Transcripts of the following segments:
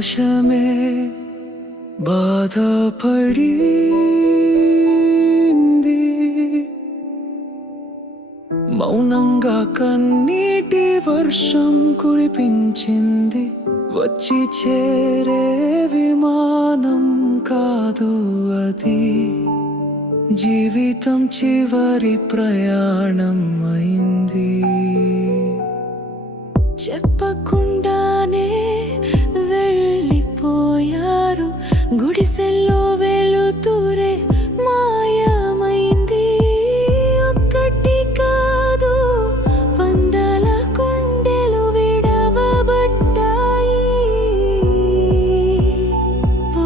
ఆకాశమే బాధపడింది, మౌనంగా కన్నీటి వర్షం కురిపించింది. వచ్చి చేరే విమానం కాదు అది, జీవితం చివరి ప్రయాణం అయింది. చెప్పకుండానే వెళ్ళిపోయారు, గుడిసెల్లో వెలుతురే మాయమైంది. ఒక్కటి కాదు వందల గుండెలు విడవబడ్డాయి.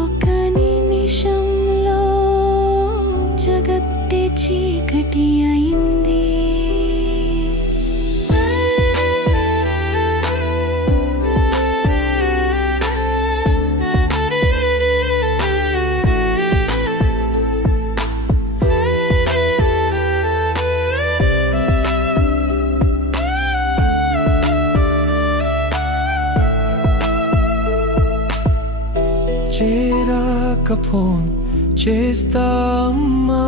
ఒక నిమిషంలో జగత్తే చీకటి అయింది. చేరాక ఫోన్ చేస్తామ్మా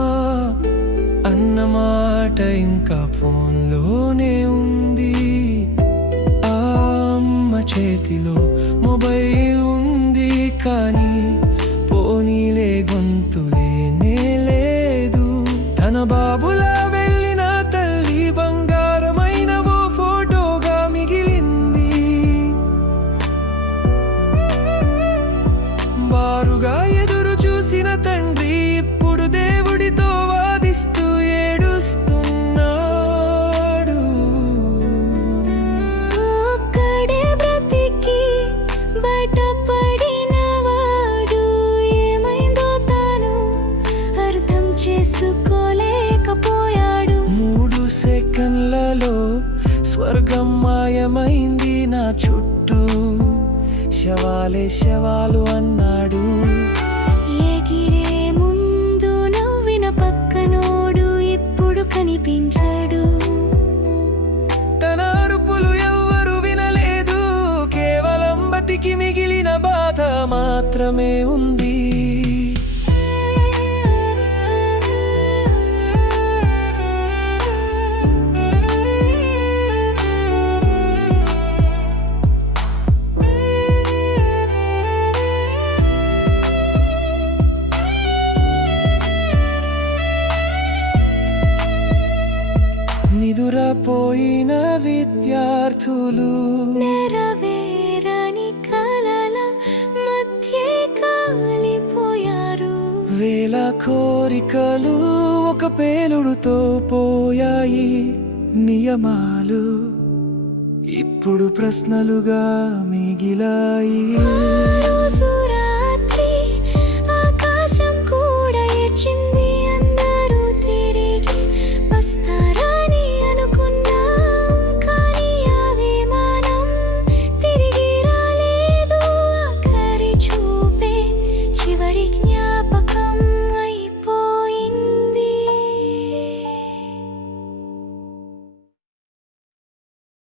అన్నమాట ఇంకా ఫోన్లోనే ఉంది. ఆ అమ్మ చేతిలో మొబైల్ ఉంది, కానీ పోనీలే గొంతులేనే లేదు. తన బాబులా వెళ్ళిన తల్లి బంగారమైన ఓ ఫోటోగా మిగిలింది. బారుగా ఎదురు చూసిన తండ్రి ఇప్పుడు దేవుడితో వాదిస్తూ ఏడుస్తున్నాడు. ఒక్కడే బ్రతికి బయటపడినవాడు ఏమైందో తాను అర్థం చేసుకోలేకపోయాడు. 3 సెకన్లలో స్వర్గం మాయమైంది నా చుట్టూ, శవాలే శవాలు అన్నాడు. ఎగిరే ముందు నవ్విన పక్కనోడు ఇప్పుడు కనిపించాడు. తన అరుపులు ఎవ్వరు వినలేదు, కేవలం బతికి మిగిలిన బాధ మాత్రమే ఉంది. నిదురపోయిన విద్యార్థులు నెరవేరని కలల మధ్యే కాలిపోయారు. వేల కోరికలు ఒక పేలుడుతో పోయాయి. నియమాలు ఇప్పుడు ప్రశ్నలుగా మిగిలాయి. ఆ రోజు రాత్రి ఆకాశం కూడా ఏడ్చింది.